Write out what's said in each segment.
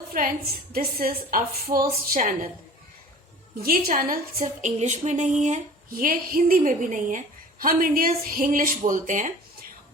Friends, this is our first channel. ये channel सिर्फ English में नहीं है, ये हिंदी में भी नहीं है। हम इंडियंस इंग्लिश बोलते हैं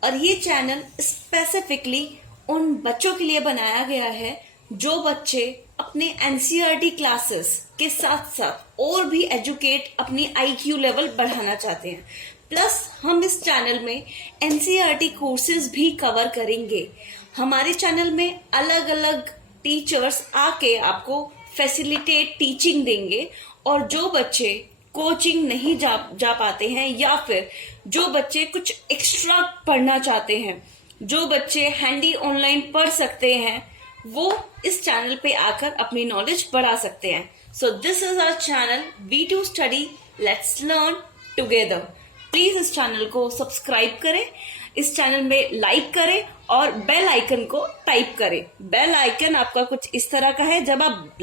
और ये चैनल स्पेसिफिकली उन बच्चों के लिए बनाया गया है जो बच्चे अपने एनसीईआरटी क्लासेस के साथ साथ और भी एजुकेट अपनी आईक्यू लेवल बढ़ाना चाहते हैं। प्लस हम इस चैनल में एनसीईआरटी कोर्सेज भी कवर करेंगे। हमारे चैनल में अलग अलग टीचर्स आके आपको फैसिलिटेट टीचिंग देंगे और जो बच्चे कोचिंग नहीं जा पाते हैं या फिर जो बच्चे कुछ एक्स्ट्रा पढ़ना चाहते हैं, जो बच्चे हैंडी ऑनलाइन पढ़ सकते हैं, वो इस चैनल पे आकर अपनी नॉलेज बढ़ा सकते हैं। So this is our channel V2 study, let's learn together. Please इस चैनल को सब्सक्राइब करें, इस चैनल में लाइक करें और बेल आइकन को टाइप करें। बेल आइकन आपका कुछ इस तरह का है, जब आप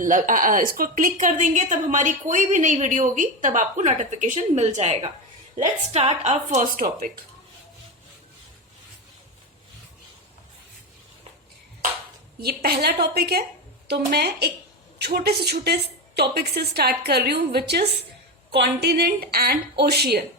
इसको क्लिक कर देंगे तब हमारी कोई भी नई वीडियो होगी तब आपको नोटिफिकेशन मिल जाएगा। Let's start our first topic. ये पहला टॉपिक है, तो मैं एक छोटे से टॉपिक से स्टार्ट कर रही हूं, which is continent and ocean.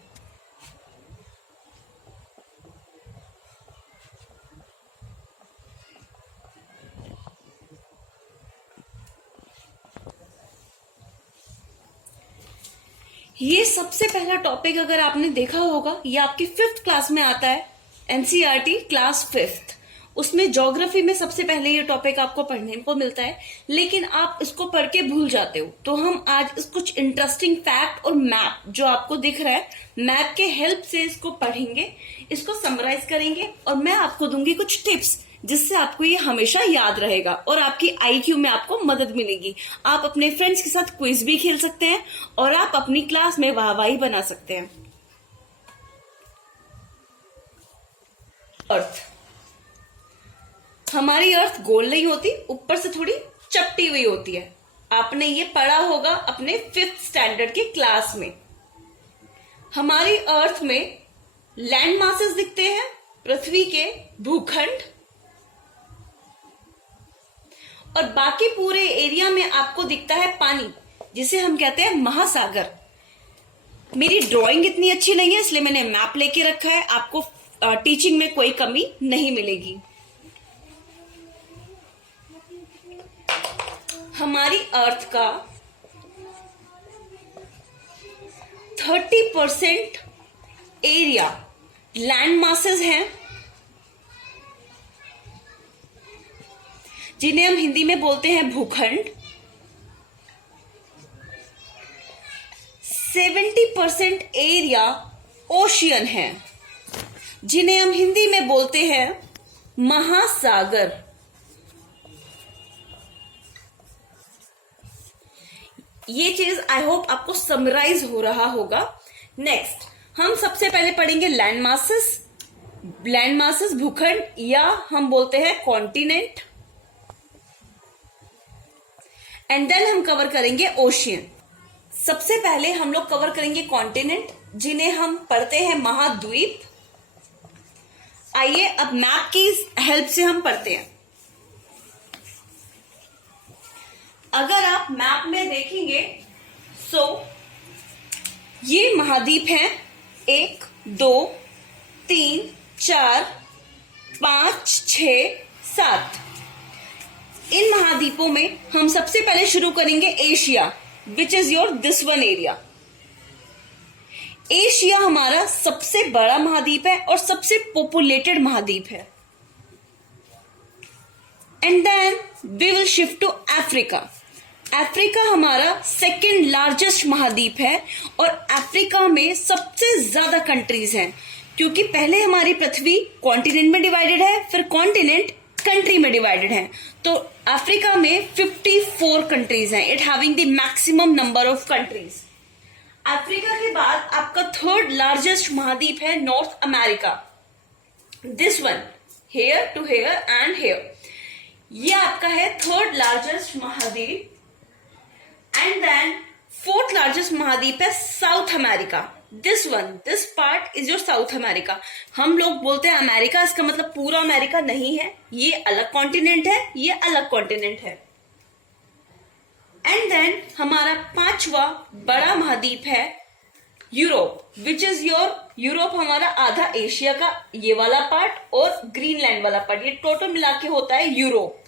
ये सबसे पहला टॉपिक अगर आपने देखा होगा, ये आपकी 5th क्लास में आता है, एनसीईआरटी क्लास 5th। उसमें ज्योग्राफी में सबसे पहले ये टॉपिक आपको पढ़ने को मिलता है, लेकिन आप इसको पढ़ के भूल जाते हो। तो हम आज कुछ इंटरेस्टिंग फैक्ट और मैप जो आपको दिख रहा है, मैप के हेल्प से इसको पढ़ेंगे, इसको समराइज करेंगे और मैं आपको दूंगी कुछ टिप्स जिससे आपको ये हमेशा याद रहेगा और आपकी आईक्यू में आपको मदद मिलेगी। आप अपने फ्रेंड्स के साथ क्विज भी खेल सकते हैं और आप अपनी क्लास में वाहवाही बना सकते हैं। अर्थ, हमारी अर्थ गोल नहीं होती, ऊपर से थोड़ी चपटी हुई होती है। आपने ये पढ़ा होगा अपने 5th स्टैंडर्ड के क्लास में। हमारी अर्थ में लैंड मासेस दिखते हैं, पृथ्वी के भूखंड, और बाकी पूरे एरिया में आपको दिखता है पानी, जिसे हम कहते हैं महासागर। मेरी ड्राइंग इतनी अच्छी नहीं है इसलिए मैंने मैप लेके रखा है, आपको टीचिंग में कोई कमी नहीं मिलेगी। हमारी अर्थ का 30% एरिया लैंड मासेस हैं, जिन्हें हम हिंदी में बोलते हैं भूखंड। 70% एरिया ओशियन है, जिन्हें हम हिंदी में बोलते हैं महासागर। ये चीज आई होप आपको समराइज हो रहा होगा। नेक्स्ट हम सबसे पहले पढ़ेंगे लैंड मासेस। लैंड मासेस भूखंड या हम बोलते हैं कॉन्टिनेंट, एंड देन हम कवर करेंगे ओशियन। सबसे पहले हम लोग कवर करेंगे कॉन्टिनेंट, जिन्हें हम पढ़ते हैं महाद्वीप। आइए अब मैप की हेल्प से हम पढ़ते हैं। अगर आप मैप में देखेंगे सो ये महाद्वीप हैं, 1 2 3 4 5 6 7। इन महाद्वीपों में हम सबसे पहले शुरू करेंगे Asia, which is your this one area. Asia हमारा सबसे बड़ा महाद्वीप है और सबसे पॉपुलेटेड महाद्वीप है। And then we will shift to Africa. Africa हमारा 2nd लार्जेस्ट महाद्वीप है और अफ्रीका में सबसे ज्यादा कंट्रीज हैं, क्योंकि पहले हमारी पृथ्वी कॉन्टिनेंट में डिवाइडेड है, फिर कॉन्टिनेंट कंट्री में डिवाइडेड है। तो अफ्रीका में 54 कंट्रीज हैं, it having the maximum number of countries. Africa के बाद आपका 3rd लार्जेस्ट महाद्वीप है north America, this one, here to here and here. ये आपका है 3rd लार्जेस्ट महाद्वीप। एंड देन 4th लार्जेस्ट महाद्वीप है south America, this one, this part is your south America. हम लोग बोलते हैं अमेरिका, इसका मतलब पूरा अमेरिका नहीं है, ये अलग कॉन्टिनेंट है, ये अलग कॉन्टिनेंट है। एंड देन हमारा पांचवा बड़ा महाद्वीप है यूरोप, विच इज यूरोप हमारा आधा एशिया का ये वाला पार्ट और ग्रीनलैंड वाला पार्ट, ये टोटल मिला के होता है यूरोप।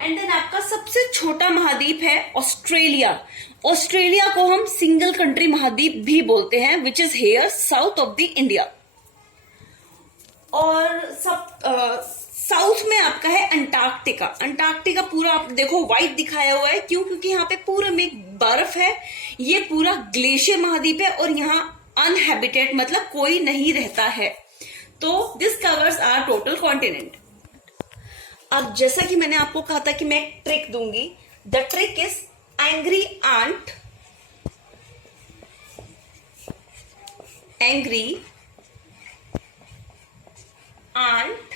एंड देन आपका सबसे छोटा महाद्वीप है ऑस्ट्रेलिया। ऑस्ट्रेलिया को हम सिंगल कंट्री महाद्वीप भी बोलते हैं, which is here south of the India. और साउथ में आपका है अंटार्कटिका। अंटार्कटिका पूरा आप देखो व्हाइट दिखाया हुआ है, क्यों? क्योंकि यहाँ पे पूरा में बर्फ है, ये पूरा ग्लेशियर महाद्वीप है और यहाँ अनहैबिटेड मतलब कोई नहीं रहता है। तो this covers our total continent. अब जैसा कि मैंने आपको कहा था कि मैं एक ट्रिक दूंगी, the trick is angry ant, angry ant,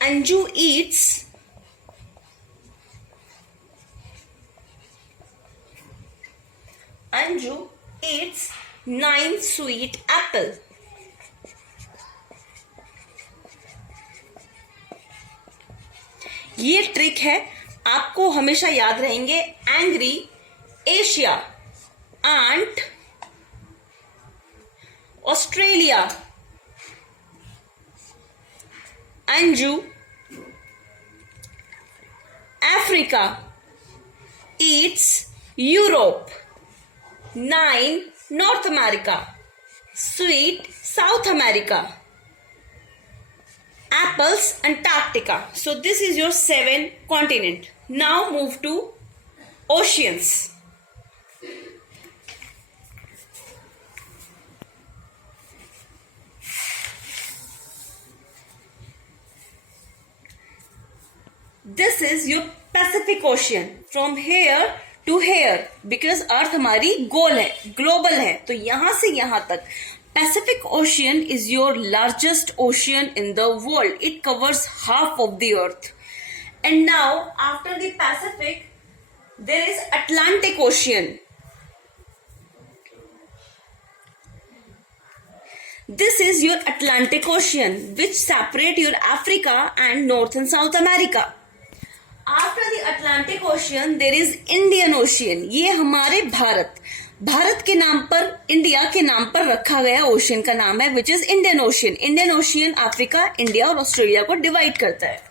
Anju eats Anju eats 9 sweet apple. ये ट्रिक है, आपको हमेशा याद रहेंगे। Angry, Asia, ant, Australia, Anju, Africa, eats Europe, 9 North America, sweet South America, apples Antarctica. So this is your 7 continent. Now move to oceans. This is your Pacific Ocean from here to here, because अर्थ हमारी गोल है, global है, तो यहां से यहां तक Pacific Ocean is your largest ocean in the world. It covers half of the earth. And now after the Pacific there is Atlantic Ocean. This is your Atlantic Ocean which separate your Africa and North and South America. After the Atlantic Ocean there is Indian Ocean. ये हमारे भारत के नाम पर, India के नाम पर रखा गया ओशियन का नाम है, which is Indian ocean. Indian ocean Africa, India और ऑस्ट्रेलिया को डिवाइड करता है।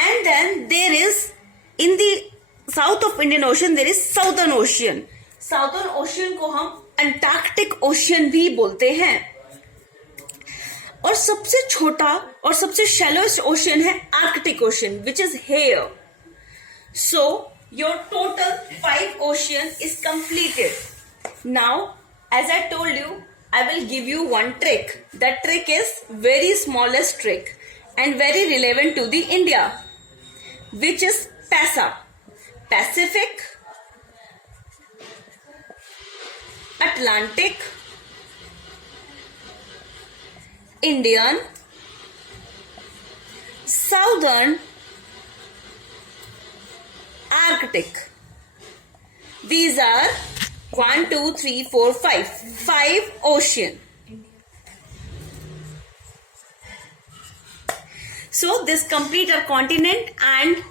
And then there is in the south of Indian ocean there is southern ocean. Southern ocean को हम अंटार्कटिक ओशियन भी बोलते हैं। और सबसे छोटा और सबसे शैलोएस्ट ओशियन है Arctic ocean, which is here. So your total 5 ocean is completed. Now, as I told you, I will give you one trick. That trick is very smallest trick and very relevant to the India, which is PASA. Pacific, Atlantic, Indian, Southern, Arctic. These are 1, 2, 3, 4, 5 ocean. So this complete our continent and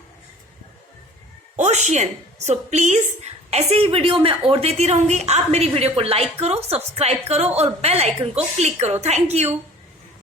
ocean. So please ऐसे ही video मैं और देती रहूंगी। आप मेरी video को like करो, subscribe करो और बेल आइकन को क्लिक करो। Thank you.